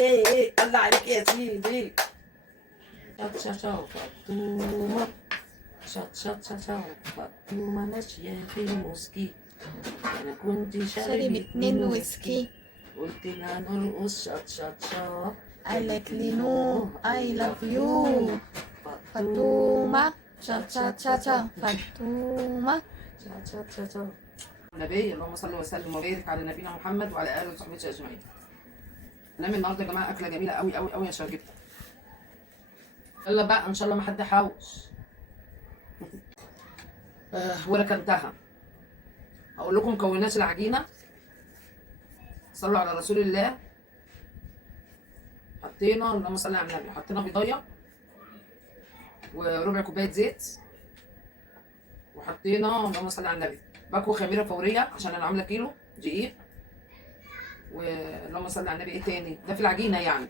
ايه الله عليك يا سيدي. شط شط فاطمة، شط شط شط فاطمة ماشية في الموسكي، أنا كنت شارب شارب 2 ويسكي، ويسكي. قلت لها نرقص شط شط شط، قالت لي نو I love you. فاطمة شا شا شا شا فاطمة. شط شط شط شط. النبي اللهم صل وسلم وبارك على نبينا محمد وعلى آله وصحبه أجمعين. هنعمل النهارده يا جماعة أكلة جميلة أوي أوي أوي عشان جبتها. يلا بقى إن شاء الله ما حد حوش. وركنتها. هقول لكم مكونات العجينة. صلوا على رسول الله. حطينا اللهم صل على النبي، حطينا بيضايه وربع كوبايه زيت، وحطينا اللهم صل على النبي باكو خميره فوريه عشان انا عامله كيلو دقيق، واللهم صل على النبي ايه تاني ده في العجينه يعني.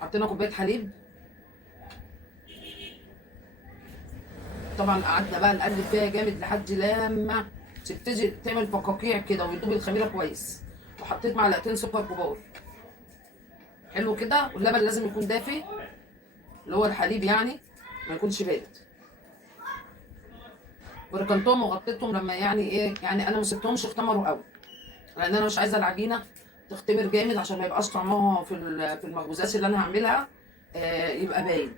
حطينا كوبايه حليب. طبعا قعدنا بقى نقلب فيها جامد لحد لما تبتدي تعمل فقاقيع كده ويدوب الخميره كويس. وحطيت معلقتين سكر كبار. حلو كده. واللبن لازم يكون دافي اللي هو الحليب يعني، ما يكونش بارد. وركنتهم وغطيتهم لما يعني ايه يعني انا ما سبتهمش اختمروا قوي، لان انا مش عايزه العجينه تختمر جامد عشان ما يبقاش طعمها في المخبوزات اللي انا هعملها يبقى باين.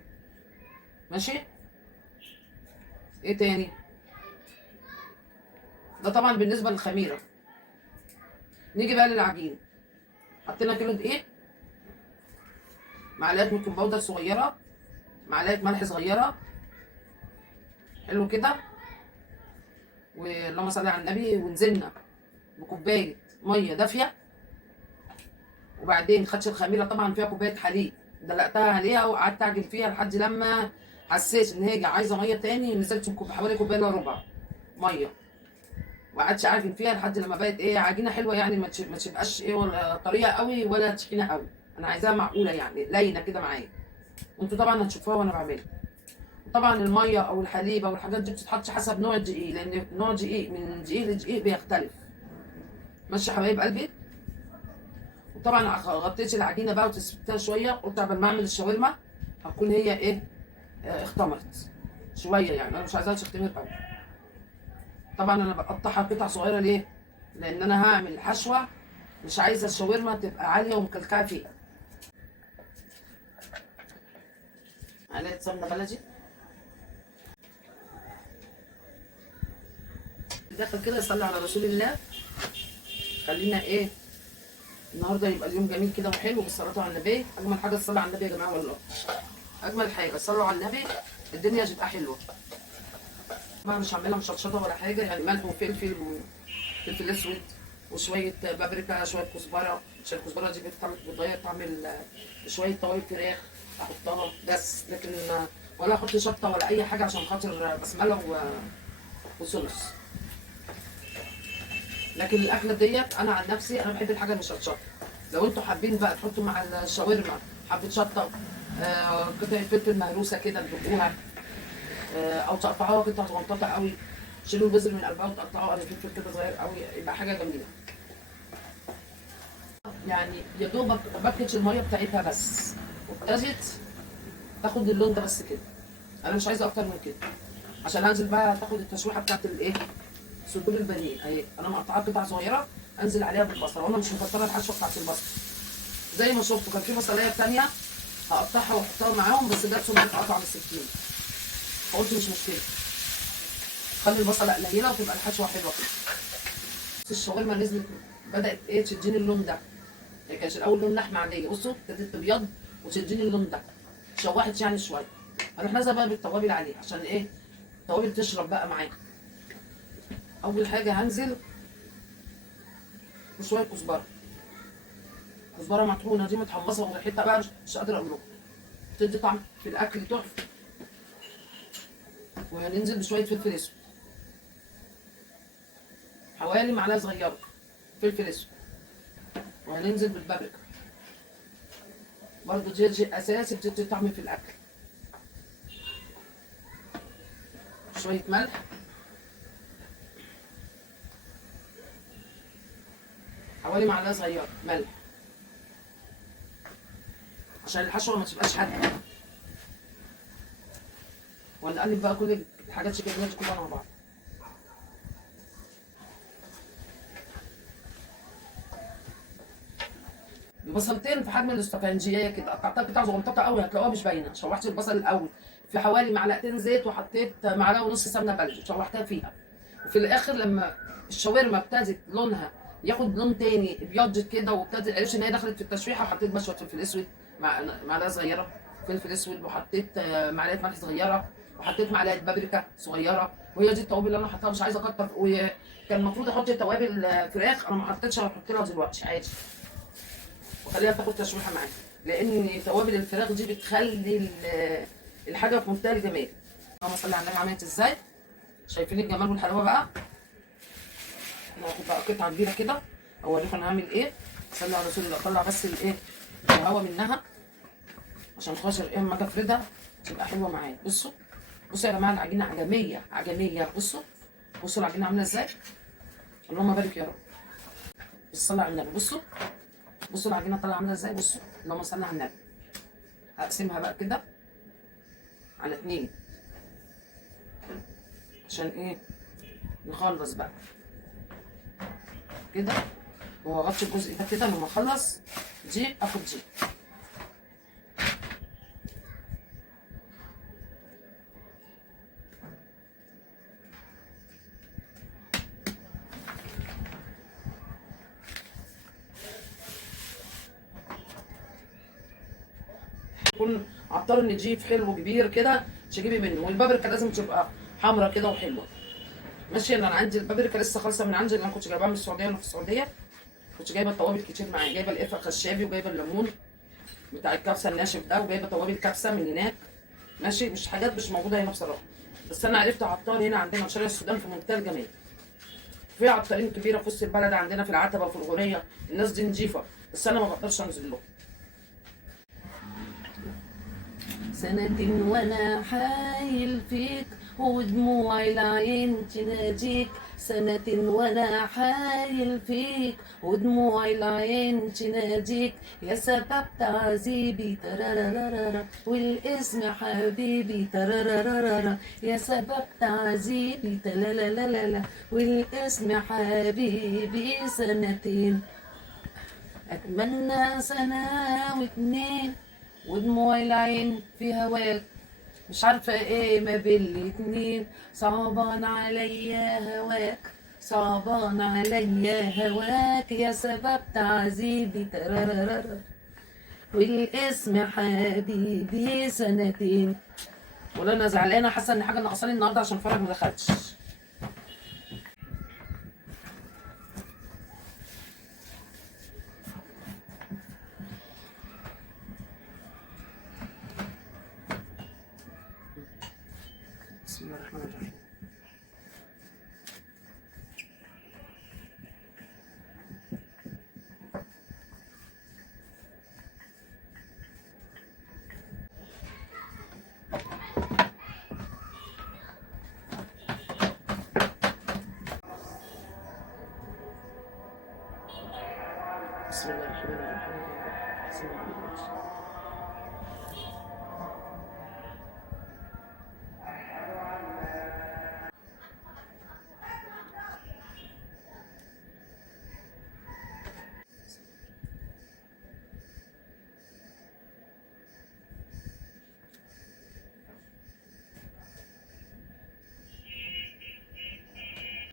ماشي. ايه تاني؟ ده طبعا بالنسبه للخميره. نيجي بقى للعجين. حطينا كيلو دقيق، معلقه بيكنج باودر صغيره، معلقه ملح صغيره. حلو كده. واللهم صل على النبي. ونزلنا بكوبايه ميه دافيه، وبعدين خدش الخميره طبعا فيها كوبايه حليب، دلقتها عليها وقعدت اعجن فيها لحد لما حسيت ان هي عايزه ميه تاني. نزلت حوالي كوبايه الا ربع ميه، وقعدت اعجن فيها لحد لما بقت ايه عجينه حلوه يعني، ما تبقاش ايه ولا طريه قوي ولا تخينه قوي. انا عايزاها معقوله يعني لينه كده معايا. وانتوا طبعا هتشوفوها وانا بعملها. طبعا الميه او الحليب او الحاجات دي بتتحط حسب نوع الدقيق، لان نوع دقيق من دقيق لدقيق بيختلف. ماشي يا حبايب قلبي. وطبعا غطيت العجينه بقى وتسبتها شويه، قلت قبل ما اعمل الشاورما هتكون هي ايه اختمرت شويه يعني، انا مش عايزاها تختمر قوي. طبعا انا بقطعها قطع صغيره ليه؟ لان انا هعمل حشوه مش عايزه الشاورما تبقى عاليه ومكلكعه فيها. معلقه سمنه بلدي. داخل كده يصلي على رسول الله. خلينا ايه النهارده يبقى اليوم جميل كده وحلو بالصلاه على النبي. اجمل حاجه الصلاه على النبي يا جماعه والله. اجمل حاجه صلوا على النبي، الدنيا هتبقى حلوه. طبعا مش هعملها مشطشطه ولا حاجه يعني، ملح وفلفل وفلفل اسود وشويه بابريكا، شويه كزبره عشان الكزبره دي بتغير طعم شويه توابل فراخ احطها بس، لكن ولا احط شطه ولا اي حاجه عشان خاطر بسمله وصوص. لكن الاكله ديت انا عن نفسي انا بحب الحاجه المشطشطه. لو انتوا حابين بقى تحطوا مع الشاورما حبه شطه، قطعه فلفل مهروسه كده تدقوها، او تقطعوها قطع صغنططه قوي، شيلوا البذر من قلبها وتقطعوا قرن فلفل كده صغير قوي، يبقى حاجه جميله. يعني يا دوبك بكتش الميه بتاعتها بس وابتدت تاخد اللون ده بس كده. انا مش عايزه اكتر من كده عشان انزل بقى تاخد التشويحه بتاعت الايه صدور البانيه اهي. انا مقطعاها قطع صغيره انزل عليها بالبصل، وانا مش مكتره الحشوه بتاعت البصل زي ما شفتوا. كان في بصلايه ثانيه هقطعها واحطها معاهم بس جت سمعه قطع بالسكين، فقلت مش مشكله خلي البصله قليله وتبقى الحشوه حلوه كده. الشاورما نزلت بدات ايه تديني اللون ده. هي كانت الاول لون لحمه عاديه، بصوا ابتدت تبيض وتديني اللون ده، شوحت يعني شويه. هروح نازله بقى بالتوابل عليه عشان ايه التوابل تشرب بقى معاها. اول حاجه هنزل بشويه كزبره، كزبره مطحونه دي متحمصه وريحتها بقى مش قادره اقول لكم، بتدي طعم في الاكل تحفه. وهننزل بشويه فلفل اسود، حوالي معلقه صغيره فلفل اسود. وهننزل بالبابريكا برضه، دي شيء اساسي بتدي طعم في الاكل. شويه ملح، حوالي معلقه صغيره ملح. عشان الحشوه ما تبقاش حادقه. ونقلب بقى كل الحاجات الجميله دي كلها مع بعض. بصلتين في حجم الاستفنجيه كده، قطعتها قطع صغنططه قوي، هتلاقوها مش باينه. شوحت البصل الاول في حوالي معلقتين زيت، وحطيت معلقه ونص سمنه بلدي، شوحتها فيها. وفي الاخر لما الشاورما ابتدت لونها ياخد لون تاني ابيض كده، وابتدت عرفت ان هي دخلت في التشويحه، حطيت بقى شويه فلفل اسود، معلقه صغيره فلفل اسود، وحطيت معلقه ملح صغيره، وحطيت معلقه بابريكا صغيره. وهي دي التوابل اللي انا حطاها، مش عايزه اكتر. وكان المفروض احط توابل فراخ، انا ما حطيتش، هحط لها دلوقتي عادي وخليها تاخد تشويحه معايا، لان توابل الفراخ دي بتخلي الحاجه في منتهى الجمال. اللهم صل على النبي. عملت ازاي؟ شايفين الجمال والحلاوه بقى؟ انا هاخد بقى قطعه كبيره كده اوريكم انا هعمل ايه. صلوا على رسول الله. اطلع بس الايه الهواء منها عشان خاطر ايه اما اجي افردها تبقى حلوه معايا. بصوا بصوا يا جماعه، العجينه عجميه عجميه. بصوا بصوا العجينه عامله ازاي. اللهم بارك يا رب. صلوا على النبي. بصوا بصوا العجينه طالعه عامله ازاي. بصوا اللهم صل على النبي. هقسمها بقى كده على 2 عشان ايه نخلص بقى كده. وهغطي الجزء ده كده، لما اخلص دي اخد دي. يكون عطار النجيف حلو كبير كده تجيبي منه. والبابريكا لازم تبقى حمرا كده وحلوه. ماشي. انا عندي البابريكا لسه خالصه من عندي، اللي انا كنت جايباها من السعوديه. وانا في السعوديه كنت جايبه التوابل كتير معايا، جايبه القرفه الخشابي، وجايبه الليمون بتاع الكبسه الناشف ده، وجايبه توابل كبسه من هناك. ماشي. مش حاجات مش موجوده هنا بصراحه، بس انا عرفت عطار هنا عندنا في شرق السودان في منتهى الجمال. في عطارين كبيره في وسط البلد عندنا في العتبه وفي الغوريه، الناس دي نضيفه، بس انا ما بقدرش انزل لهم. سنة وانا حايل فيك ودموع العين تناديك، سنة وانا حايل فيك ودموع العين تناديك، يا سبب تعذيبي ترارارارا والاسم حبيبي ترارارارا، يا سبب تعذيبي تلالالالala والاسم حبيبي. سنتين اتمنى سنة و2 ودموع العين في هواك، مش عارفة ايه ما بين الاتنين، صعبان عليا هواك صعبان عليا هواك، يا سبب تعذيبي ترارارارا والاسم حبيبي. سنتين. ولا انا زعلانه، حاسه ان حاجه ناقصاني النهارده عشان فرج ما دخلش. بسم الله الرحمن الرحيم. بسم الله الرحمن الرحيم. بسم الله الرحمن الرحيم.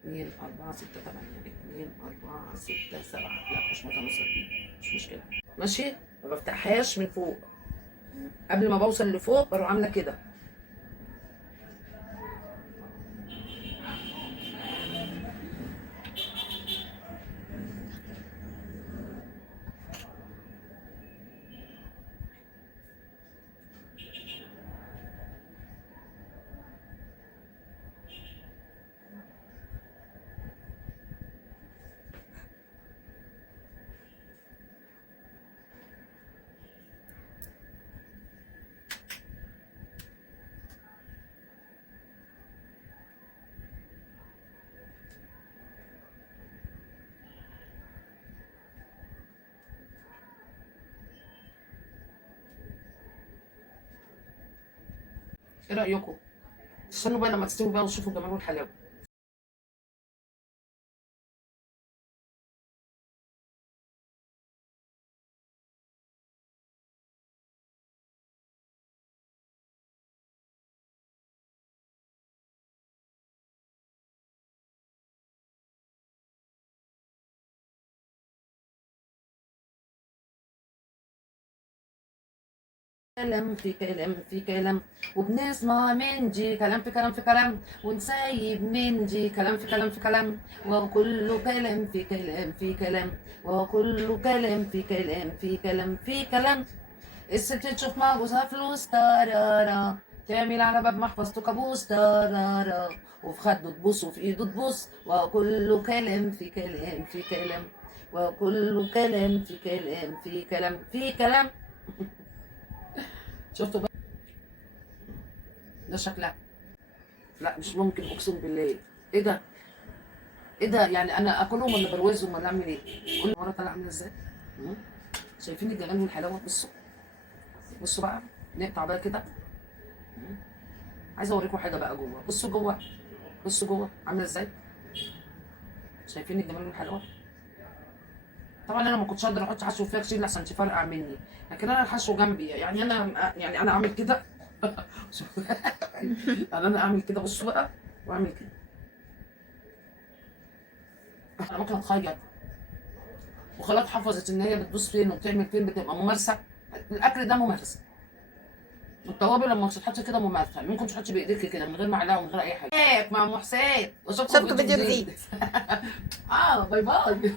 اتنين أربعة ستة تمانية، 2 4 6 7. لا مش متناسقين، مش مشكلة. ماشي. ما بفتحهاش من فوق، قبل ما بوصل لفوق بروح عاملة كده. ايه رايكم؟ استنوا بقى لما تستوي بقى وتشوفوا الجمال والحلاوه. كلام في كلام في كلام، وبنسمع من جي كلام في كلام في كلام، ونسيب من جي كلام في كلام في كلام، وكله كلام في كلام في كلام، وكله كلام في كلام في كلام في كلام. الست تشوف مع جوزها فلوس تارارا، تعمل على باب محفظته كابوس تارارا، وفي خده تبوس وفي ايده تبوس، وكله كلام في كلام في كلام، وكله كلام في كلام في كلام في كلام. شفتوا بقى؟ ده شكلها، لا مش ممكن اقسم بالله. ايه ده؟ ايه ده؟ يعني انا اكلهم ولا بروزهم ولا اعمل ايه؟ قولوا ورا طالعه عامله ازاي؟ مم. شايفين الجمال والحلاوه؟ بصوا بصوا بقى، نقطع بقى كده. عايزه اوريكم حاجه بقى جوه. بصوا جوه، بصوا جوه عامله ازاي. شايفين الجمال والحلاوه؟ طبعا انا ما كنتش اقدر احط حشو فيها كتير لحسن تفرقع مني، لكن انا الحشو جنبي، يعني انا اعمل كده. يعني انا اعمل كده، بصوا بقى، واعمل كده. انا ممكن اتخيل، وخلاص حفظت ان هي بتدوس فين وبتعمل فين، بتبقى ممارسه. الاكل ده ممارسه، والتوابل لما تتحط كده ممارسه. ممكن تحطي بايديك كده من غير معلقه ومن غير اي حاجه. مع ام حسين، واشوفكم شفتوا فيديو جديد. باي باي.